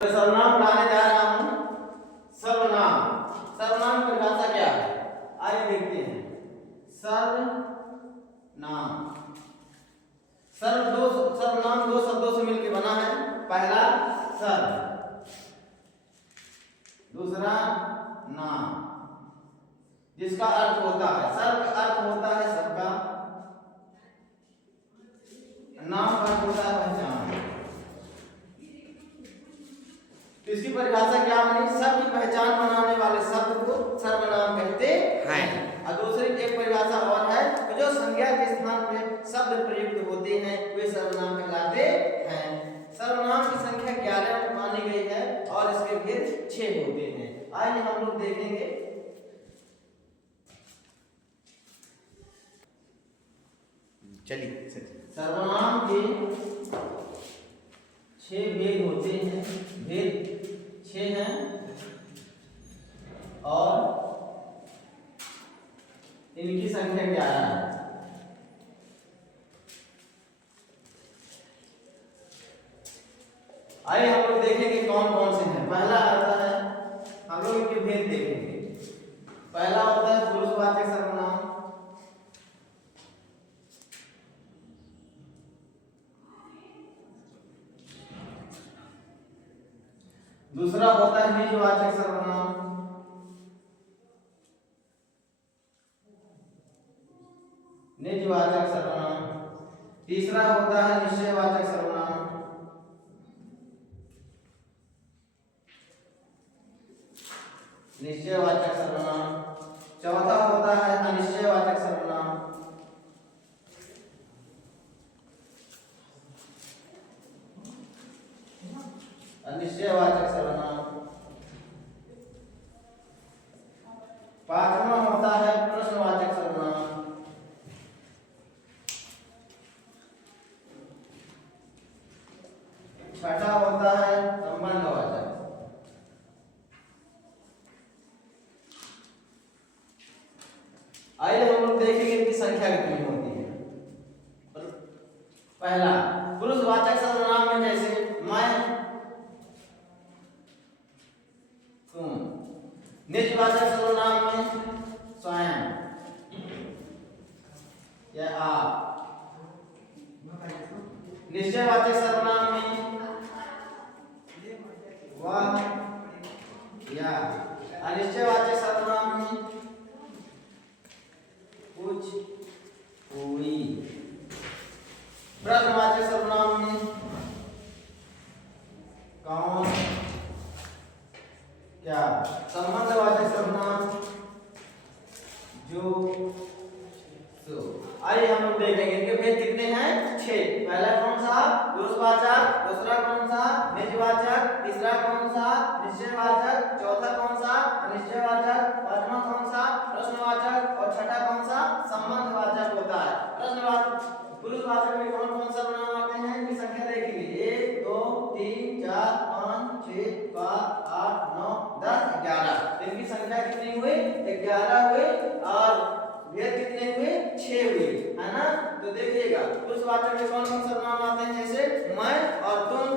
सर्वनाम लाने जा रहा हूं। सर्वनाम, सर्वनाम की परिभाषा क्या है? आइए देखते हैं। सर्वनाम, सर्वनाम दो शब्दों से मिलकर बना है। पहला सर्व, दूसरा नाम, जिसका अर्थ होता है, सर्व का अर्थ होता है सबका, नाम का अर्थ होता है पहचान। तो इसकी परिभाषा क्या बनी? शब्द की पहचान बनाने वाले शब्द को सर्वनाम कहते हैं। और दूसरी एक परिभाषा और है कि जो संज्ञा के स्थान पे शब्द प्रयुक्त होते हैं वे सर्वनाम कहलाते हैं। सर्वनाम की संख्या 11 मानी गई है और इसके भेद 6 होते हैं। आइए हम लोग देखेंगे। चलिए, सर्वनाम के 6 भेद होते हैं। भेद 6 हैं और इनकी संख्या 11 है। आइए हम लोग देखेंगे कौन कौन से हैं। पहला आता है, हम लोग इनके भेद देखेंगे। पहला होता है पुरुषवाचक सर्वनाम, दूसरा होता है निजवाचक सर्वनाम, निजवाचक सर्वनाम, तीसरा होता है निश्चयवाचक सर्वनाम, निश्चयवाचक सर्वनाम, चौथा होता है अनिश्चयवाचक सर्वनाम, अनिश्चयवाचक सर्वनाम, पांचवा होता है प्रश्नवाचक सर्वनाम, छठा होता है संबंधवाचक। आइए हम लोग देखेंगे इनकी संख्या कितनी होती है। पहला पुरुषवाचक सर्वनाम में जैसे मैं, तुम। निजवाचक सर्वनाम में स्वयं या आप। निश्चयवाचक सर्वनाम में वह या। अनिश्चयवाचक सर्वनाम में कुछ, कोई। प्रश्नवाचक सर्वनाम में कौन, क्या। संबंधवाचक सर्वनाम जो, सो। आइए हम लोग देखेंगे इनके भेद कितने हैं? 6। पहला कौन सा? पुरुषवाचक, दूसरा कौन सा? निजवाचक, तीसरा कौन सा? निश्चयवाचक, चौथा कौन सा? अनिश्चयवाचक, पांचवा कौन सा? प्रश्नवाचक और छठा कौन सा? संबंधवाचक होता है। प्रश्नवाचक, पुरुषवाचक में कौन कौन सा सर्वनाम आते हैं? इनकी संख्या देखेंगे 1 2 3 4 5 6 7 8 9 10 11। इनकी संख्या कितनी हुई? 11 हुई और भेद कितने हुए? 6 हुए, है ना। तो देखिएगा पुरुषवाचक में कौन कौन सर्वनाम आते हैं? जैसे मैं और तुम।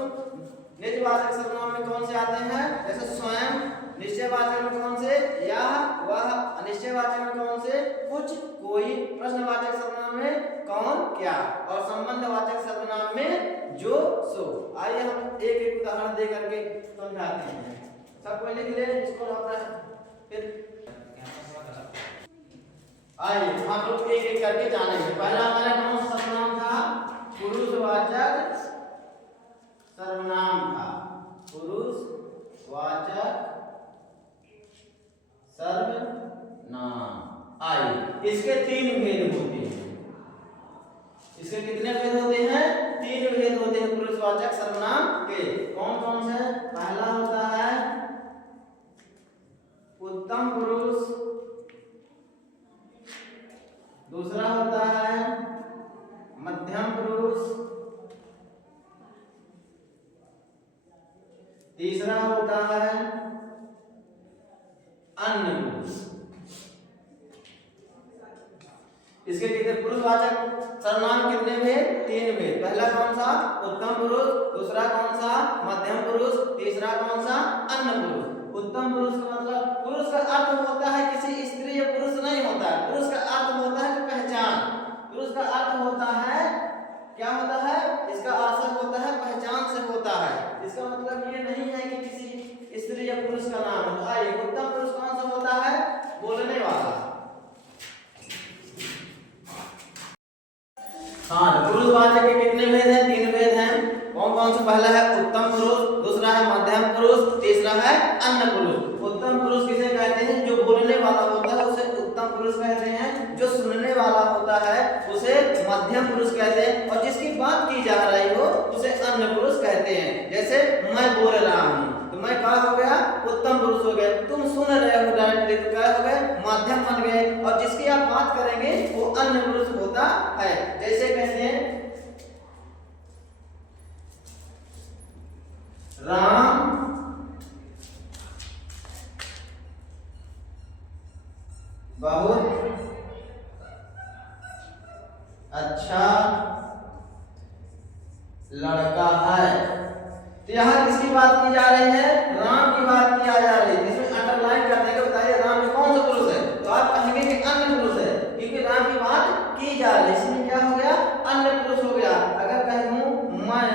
निजवाचक सर्वनाम में कौन से आते हैं? जैसे स्वयं। निश्चयवाचक में कौन से? यह, वह। अनिश्चयवाचक में कौन से? कुछ, कोई। प्रश्नवाचक सर्वनाम में कौन, क्या। और संबंधवाचक सर्वनाम में जो, सो। आइए हम एक एक उदाहरण दे करके समझाते हैं। सब कोई लिख ले इसको अपना। फिर आइए हम लोग एक एक करके जानेंगे। पहला हमारा कौन सा सर्वनाम था? पुरुषवाचक सर्वनाम था। पुरुषवाचक सर्वनाम। आइए इसके 3 भेद होते हैं। इसके कितने भेद होते हैं? 3 भेद होते हैं पुरुषवाचक सर्वनाम के। कौन कौन से? पहला होता है उत्तम पुरुष, दूसरा होता है मध्यम पुरुष, तीसरा होता है अन्य पुरुष। इसके कितने पुरुषवाचक सर्वनाम कितने भेद? 3 भेद। पहला कौन सा? उत्तम पुरुष। दूसरा कौन सा? मध्यम पुरुष। तीसरा कौन सा? अन्य पुरुष। उत्तम पुरुष का मतलब, पुरुष का अर्थ होता है किसी स्त्री या पुरुष नहीं होता है, पुरुष का अर्थ होता है पहचान। पुरुष का अर्थ होता है क्या होता है? इसका आशय होता है पहचान से होता है। इसका मतलब ये नहीं है कि किसी स्त्री या पुरुष का नाम है। तो आइए, उत्तम पुरुष कौन सा होता है? बोलने वाला। हाँ, पुरुषवाचक के कितने भेद हैं? 3 भेद हैं। कौन कौन से? पहला है उत्तम पुरुष, दूसरा है मध्यम पुरुष, तीसरा है अन्य पुरुष। उत्तम पुरुष किसे कहते हैं? जो बोलने वाला होता है उसे उत्तम पुरुष कहते हैं। जो सुनने वाला होता है उसे मध्यम पुरुष कहते हैं, और जिसकी बात की जा रही हो उसे अन्य पुरुष कहते हैं। जैसे मैं बोल रहा हूँ तो मैं क्या हो गया? उत्तम पुरुष हो गए। तुम सुन रहे हो डायरेक्टली तो क्या हो गए? मध्यम बन गए। और जिसकी आप बात करेंगे वो अन्य पुरुष होता है। जैसे कहते हैं राम बहुत अच्छा लड़का है। तो यहाँ किसकी बात की जा रही है? राम की बात की जा रही है। इसमें अंडरलाइन कर देंगे, बताइए राम में कौन सा पुरुष है? तो आप कहेंगे कि अन्य पुरुष है, क्योंकि राम की बात की जा रही है। इसमें क्या हो गया? अन्य पुरुष हो गया। अगर कहूं मैं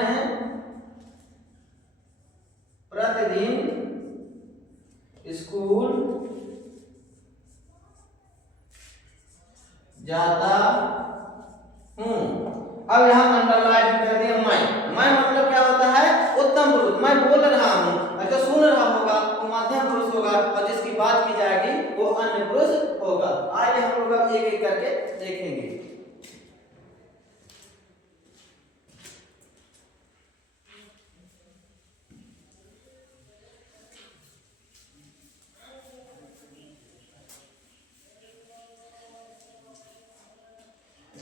प्रतिदिन स्कूल जाता हूं, अब यहाँ अंडरलाइन कर दिया मैं मतलब क्या होता है? उत्तम पुरुष। मैं बोल रहा हूं, अच्छा सुन रहा होगा वो मध्यम पुरुष होगा, और जिसकी बात की जाएगी वो अन्य पुरुष होगा। आइए हम लोग अब एक एक करके देखेंगे।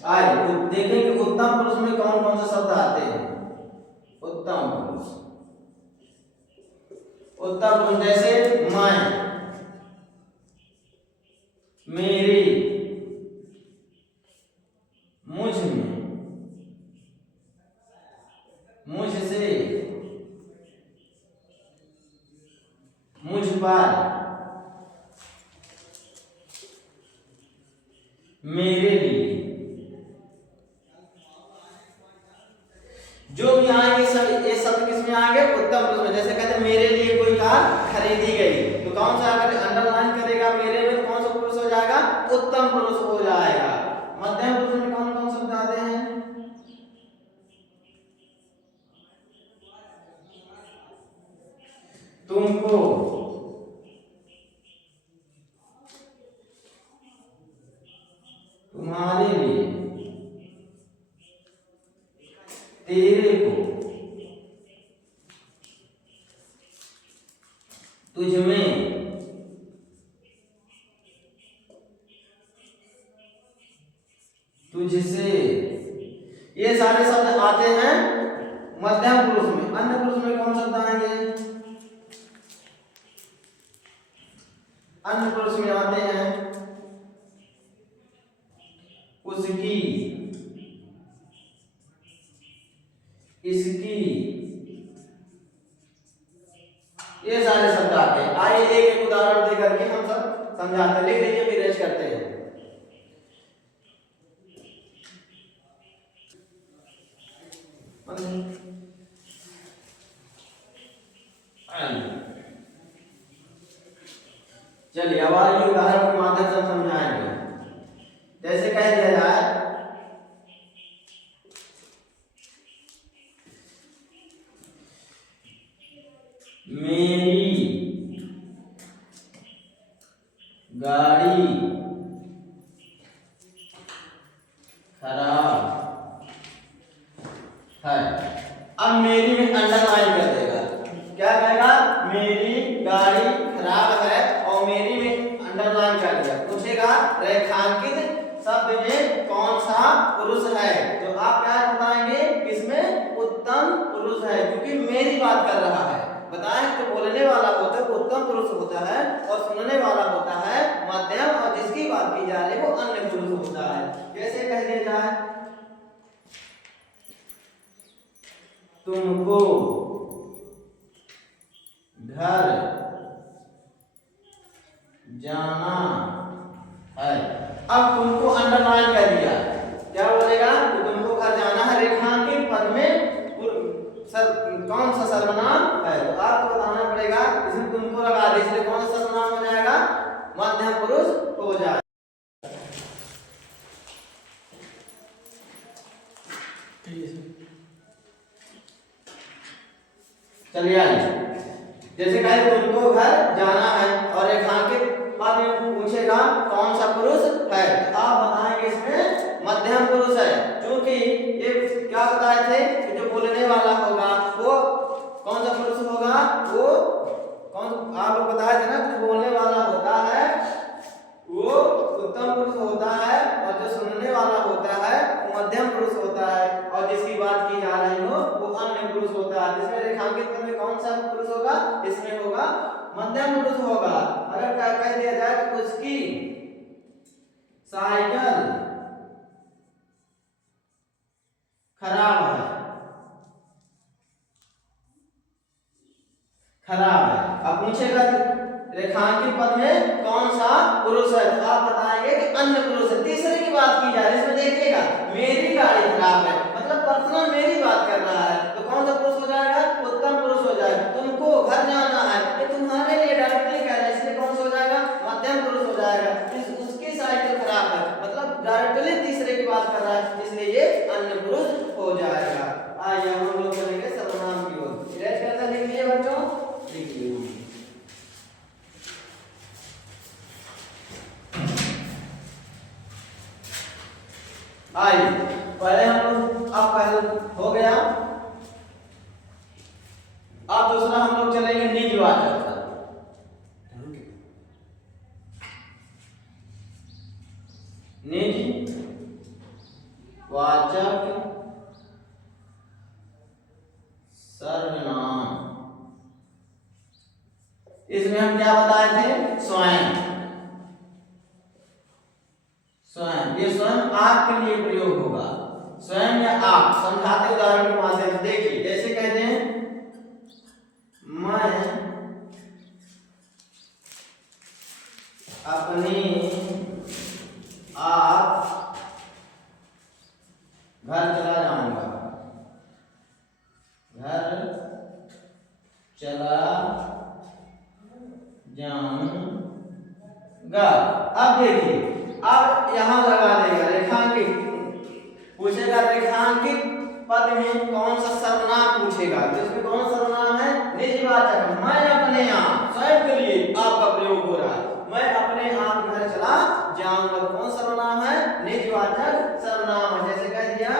आइए देखेंगे उत्तम पुरुष में कौन कौन से शब्द आते हैं। उत्तम पुरुष, उत्तम पुरुष जैसे मैं, मेरी, मुझ में, मुझसे, मुझ पर, मेरे लिए। जो भी आएंगे सब ये शब्द किसमें आएंगे? उत्तम पुरुष में। जैसे कहते हैं मेरे लिए कोई कार खरीदी गई, तो कौन सा अगर अंडरलाइन करेगा मेरे में तो कौन सा पुरुष हो जाएगा? उत्तम पुरुष हो जाएगा। मध्यम पुरुष में कौन कौन शब्द आते हैं? तुमको, तुम्हारे लिए, तेरे को, तुझ में, तुझसे। ये सारे शब्द आते हैं मध्यम पुरुष में। अन्य पुरुष में कौन शब्द आएंगे? अन्य पुरुष में आते हैं उसकी, इसकी, ये सारे शब्द आते हैं। आइए एक एक उदाहरण दे करके हम सब समझाते हैं। लिख लीजिए, फिर रेस्ट करते हैं। चलिए अब आइए उदाहरण के माध्यम से समझाएंगे। जैसे कह दिया जाए मेरी गाड़ी खराब है। अब मेरी में अंडरलाइन कर देगा। क्या कहेगा? मेरी गाड़ी खराब है, और मेरी में अंडरलाइन कर दिया। पूछेगा रेखांकित शब्द में कौन सा पुरुष है, तो आप क्या बताएंगे? इसमें उत्तम पुरुष है, क्योंकि मेरी बात कर रहा है। बताएं तो बोलने वाला होता है वो उत्तम पुरुष होता है, और सुनने वाला होता है मध्यम, और तुमको घर जाना है। अब तुमको अंडरलाइन कर दिया, क्या बोलेगा? तो तुमको घर जाना है रेखांकित पद में कौन सा सर्वनाम है? तो आपको बताना पड़ेगा, इसमें तुमको लगा दे, इसलिए कौन सा सर्वनाम हो जाएगा? मध्यम पुरुष हो जाएगा। चलिए आइए, जैसे कहे तुमको घर जाना है और रेखांकित पद में पूछेगा कौन सा पुरुष है, तो आप बताएंगे इसमें मध्यम पुरुष है, क्योंकि ये क्या बताए थे कि जो बोलने वाला होगा वो कौन सा पुरुष होगा? वो कौन, आप लोग बताए थे ना, जो बोलने वाला होता है वो उत्तम पुरुष होता है, और जो सुनने वाला होता है वो मध्यम पुरुष होता है, और जिसकी बात की जा रही हो वो अन्य पुरुष होता है। जिसमें रेखांकित पद में कौन सा पुरुष होगा? इसमें होगा मध्यम पुरुष होगा। अगर कह दिया जाए कि उसकी साइकिल खराब है, खराब है, अब पूछेगा रेखांकित पद में कौन सा पुरुष है, तो आप बताएंगे कि अन्य पुरुष है। तीसरे की बात की जा रही है, इसमें देखिएगा मेरी गाड़ी खराब है, मतलब पर्सनल मेरी बात कर रहा है, तो कौन सा पुरुष हो जाएगा? उत्तम पुरुष हो जाएगा। तुमको घर जाना है, ये तुम्हारे लिए डायरेक्टली कह रहा है, इसलिए कौन सा हो जाएगा? मध्यम पुरुष हो जाएगा। उसकी साइकिल खराब है, मतलब डायरेक्टली तीसरे की बात कर रहा है, इसलिए ये अन्य पुरुष हो जाएगा। आइए हम लोग चलेंगे सर्वनाम की ओर। कैसा लिख लीजिए बच्चों, लिख लीजिए। आइए पहले हम लोग, अब पहले हो गया, अब दूसरा हम लोग चलेंगे निजवाचक पर। निजवाचक सर्वनाम, इसमें हम क्या बताए थे? स्वयं। स्वयं, ये स्वयं आपके लिए प्रयोग होगा, स्वयं या आप। समझाते उदाहरण के माध्यम से देखिए, जैसे कहते हैं मैं अपनी आप घर चला जाऊंगा, घर चला जाऊंगा। अब देखिए, अब यहां लगा देगा रेखांकित, पूछेगा रेखांकित पद में कौन सा सर्वनाम पूछेगा, तो इसमें कौन सा सर्वनाम है? निजवाचक। मैं अपने आप, स्वयं के लिए आपका प्रयोग हो रहा है, मैं अपने आप घर चला जाऊंगा, कौन सर्वनाम है? निजवाचक सर्वनाम है। जैसे कह दिया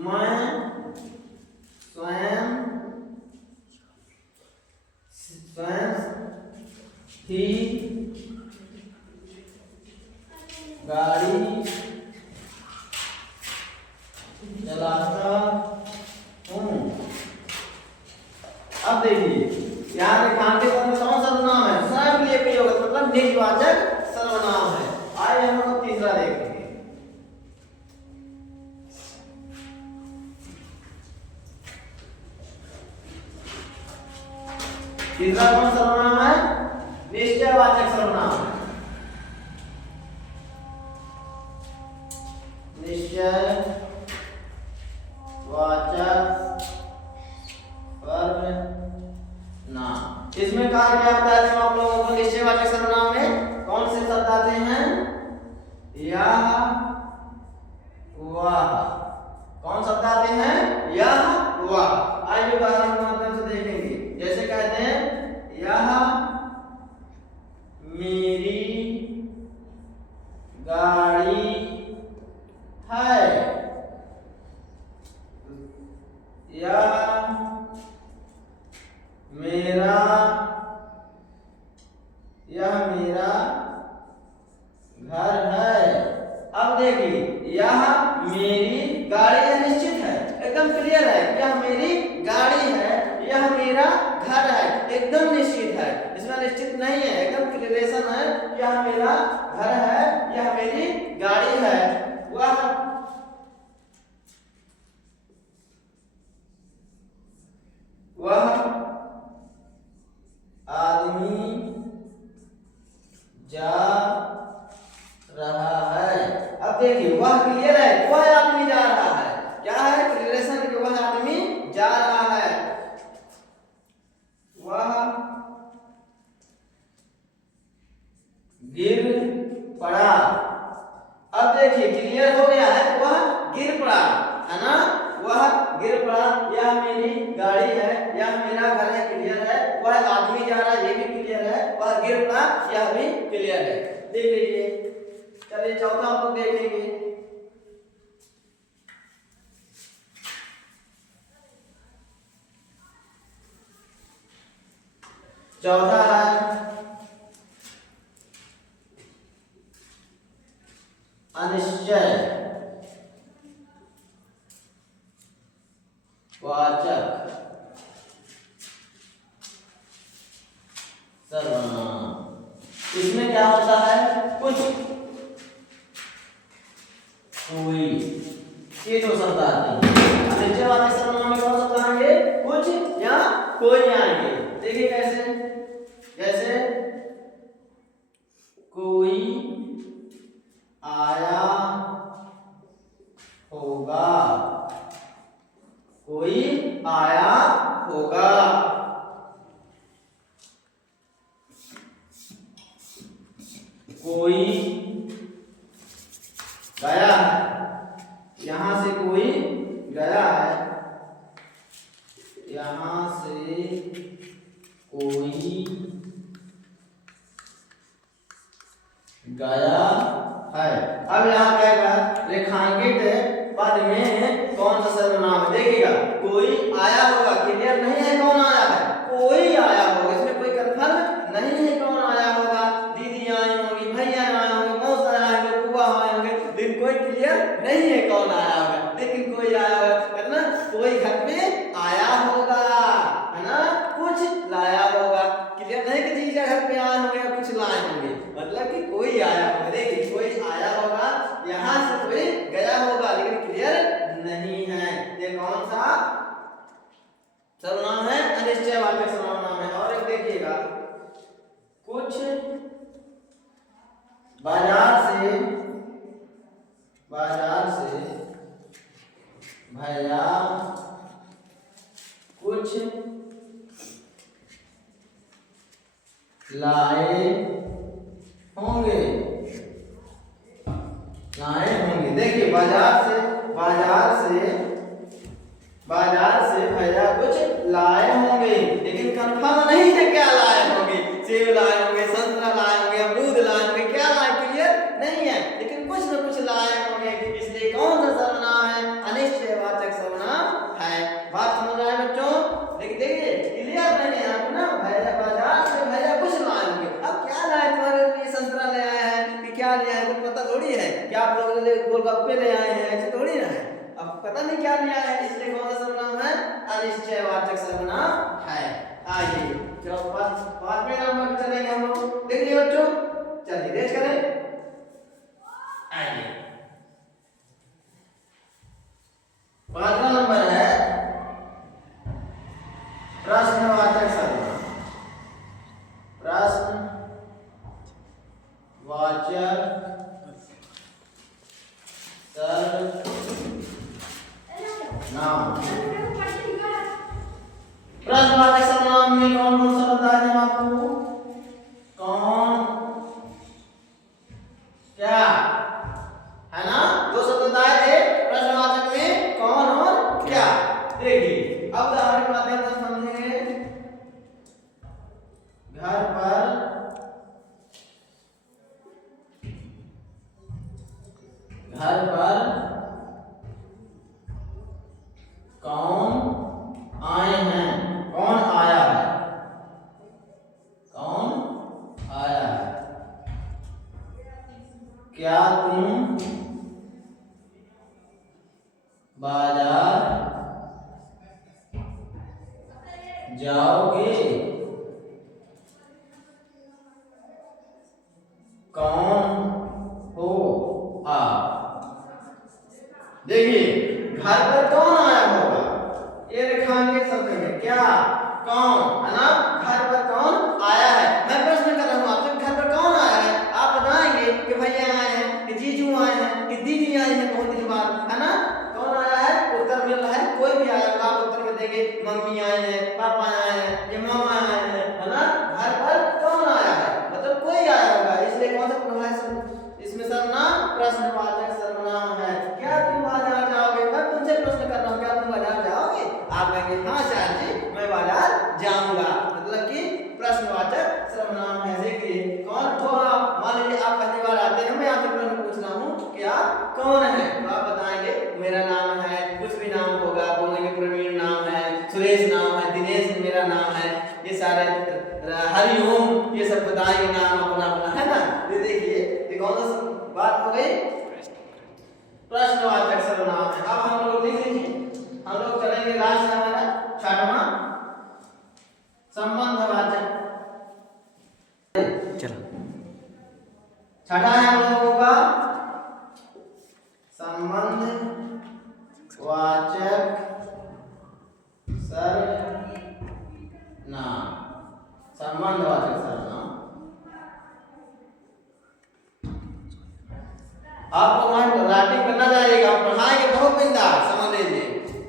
मैं स्वयं ही गाड़ी चलाता हूँ। अब देखिए यहाँ रेखांकित पद में कौन सर्वनाम है? स्वयं के लिए प्रयोग, मतलब निजवाचक सर्वनाम है। आइए हम लोग तीसरा देखेंगे। तीसरा कौन सर्वनाम है? निश्चयवाचक सर्वनाम है। निश्चयवाचक सर्वनाम, इसमें कहा क्या बताया था आप लोगों को? निश्चयवाचक सर्वनाम में कौन से शब्द आते हैं? यह, वह। कौन शब्द आते हैं? यह, वह। आइए उदाहरण के माध्यम से देखेंगे, जैसे कहते हैं यह मेरी गाड़ी है, यह मेरा घर है। अब देखिए यह मेरी गाड़ी है, निश्चित है, एकदम क्लियर है, यह मेरी गाड़ी है, यह मेरा घर है, एकदम निश्चित है, इसमें निश्चित नहीं है, एकदम क्लियरेशन है, यह मेरा घर है, यह मेरी गाड़ी है। वह गिर पड़ा। अब देखिए क्लियर हो गया है, वह गिर पड़ा है ना, वह गिर पड़ा। यह मेरी गाड़ी है, यह मेरा घर है, क्लियर है। वह आदमी जा रहा है, ये भी क्लियर है। वह गिर पड़ा, यह भी क्लियर है। देख लीजिए, चलिए चौथा हम लोग देखेंगे। चौथा है अनिश्चय वाचक सर्वनाम। इसमें क्या होता है, कुछ कोई, ये दो शब्द आते हैं। अनिश्चय वाचक सर्वनाम में कौन शब्द आएंगे, कुछ या कोई आएंगे। देखिए कैसे, जैसे कोई आया होगा, कोई आया होगा। कोई गया है, यहां से कोई गया है, यहां से कोई गया है। अब यहाँ कहेगा रेखांकित पद में कौन सा सर्वनाम है। देखिएगा कोई आया होगा, क्लियर नहीं है कौन आया है, कोई आया होगा, इसमें कोई कंफर्म नहीं है कौन आया होगा। दीदी आई होंगी, भैया आए होंगे, मौसा आए होंगे, बुआ आए होंगे, लेकिन कोई क्लियर नहीं है कौन आया होगा, लेकिन कोई आया होगा है ना। कोई घर पे आया होगा है ना, कुछ लाया होगा, क्लियर नहीं कि चीज घर पे आए होंगे या कुछ लाए होंगे, मतलब कि कोई आया होगा। देखिए कोई आया होगा, यहाँ से कोई गया होगा, लेकिन क्लियर नहीं है। ये कौन सा सर्वनाम है, अनिश्चय वाचक सर्वनाम है। और एक देखिएगा, कुछ बाजार से भैया कुछ लाए होंगे, देखिए बाजार से भैया कुछ लाए होंगे, लेकिन कंफर्म नहीं है क्या लाए होंगे। सेब लाए होंगे, संतरा लाए होंगे, अमरूद लाए होंगे, क्या लाए क्लियर नहीं है, लेकिन कुछ न कुछ लाए होंगे। इसलिए कौन सा सर्वनाम है, अनिश्चय वाचक सर्वनाम है। बात समझ रहे हैं बच्चों। देखिए क्लियर नहीं है आप ना, भैया बाजार से भैया कुछ लाए होंगे। अब क्या लाए, तुम्हारे लिए संतरा ले आए हैं कि क्या ले आए, कुछ पता थोड़ी है। क्या आप लोगों के लिए गोलगप्पे ले आए हैं, ऐसे थोड़ी ना है, अब पता नहीं क्या लिया है। इसलिए कौन सा सर्वनाम है, अनिश्चय वाचक सर्वनाम है। आइए चलो पांचवें नंबर पे चलेंगे हम लोग। देखिए बच्चों, चलिए रेस्ट करें। आइए पांचवा नंबर है प्रश्नवाचक सर्वनाम। प्रश्नवाचक सर्वनाम। प्रश्नवाचक सर्वनाम में कौन कौन सा बताया था आपको, कौन क्या है ना, दो शब्द बताए थे प्रश्नवाचक में, कौन और क्या। देखिए अब उदाहरण के माध्यम से समझेंगे। घर पर कौन आए हैं, कौन आया है, कौन आया है। क्या तुम बाजार जाओगे, कौन हो आप। देखिए घर पर कौन आया होगा, ये रेखांकित शब्द है, क्या कौन है ना, घर पर कौन आया है। मैं प्रश्न कर रहा हूँ आपसे, घर पर कौन आया है, आप बताएंगे कि भैया आए हैं, कि जीजू आए हैं, कि दीदी आई है बहुत दिन बाद, है ना। कौन आया है, उत्तर मिल रहा है, कोई भी आया होगा आप उत्तर में देंगे मम्मी आए हैं, पापा आए हैं, ये मामा आए हैं, है ना। घर पर कौन आया है मतलब कोई आया होगा, इसलिए कौन सारे हरिओम ये सब बताएंगे नाम अपना अपना, है ना। ये देखिए ये कौन सा बात हो गई, प्रश्नवाचक सर्वनाम है। अब हम लोग लिख लीजिए, हम लोग चलेंगे लास्ट हमारा छठवां संबंधवाचक। चलो छठा है हम लोगों का संबंधवाचक सर्वनाम। संबंधवाचक सर्वनाम आपको राइटिंग करना जाएगा, पढ़ाएंगे बहुत बिंदास, समझ लीजिए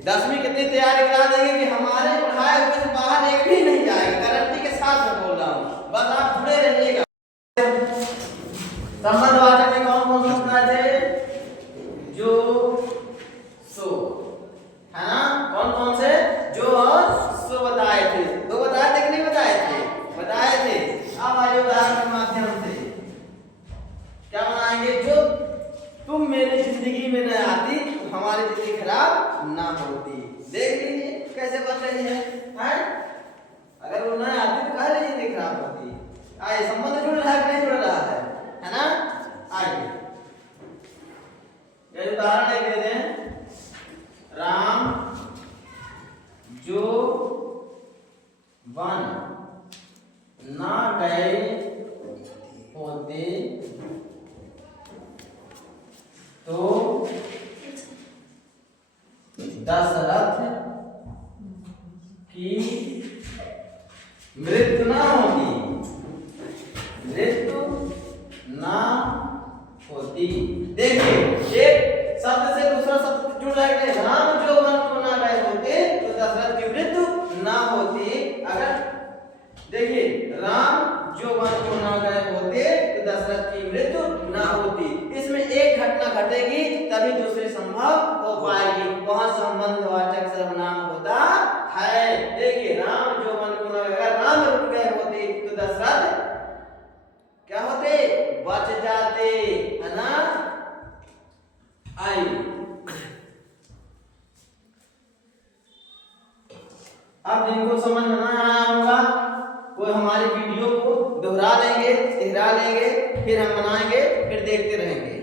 10वीं कितनी तैयारी करा देंगे कि हमारे पढ़ाए हुए से बाहर एक भी नहीं जाएगा, गारंटी के साथ मैं बोल रहा हूँ, बस आप जुड़े रहिएगा। संबंधवाचक में कौन कौन से बताए थे, जो सो, है ना, कौन कौन से, जो और सो बताए थे, दो बताए थे कि नहीं बताए थे, बताए थे। अब आइए उदाहरण के माध्यम से क्या बनाएंगे, जो तुम मेरी जिंदगी में न आती तो हमारी जिंदगी खराब ना होती। देख लीजिए कैसे बन रही है, हैं? अगर वो न आती तो काहे जिंदगी खराब होती। आइए संबंध जुड़ रहा है कि नहीं जुड़ रहा है ना। आइए ये उदाहरण एक दे दें, राम जो वन ना गए होते तो दशरथ की मृत्यु ना होती, मृत्यु ना होती। देखिए एक शब्द से दूसरा शब्द जुड़ जाएगा, राम जो वन को ना गए होते तो दशरथ की मृत्यु ना होती। अगर देखिए राम जो वन को ना गए होते तो दशरथ की मृत्यु ना होती, इसमें एक घटना घटेगी तभी दूसरी संभव हो पाएगी, वहां संबंधवाचक सर्वनाम होता है। देखिए राम जो वन को ना गए, राम रुक गए होते तो दशरथ क्या होते, बच जाते, है ना। आइए अब जिनको समझ में ना आया होगा वो हमारी वीडियो को दोहरा लेंगे, फिर हम बनाएंगे, फिर देखते रहेंगे।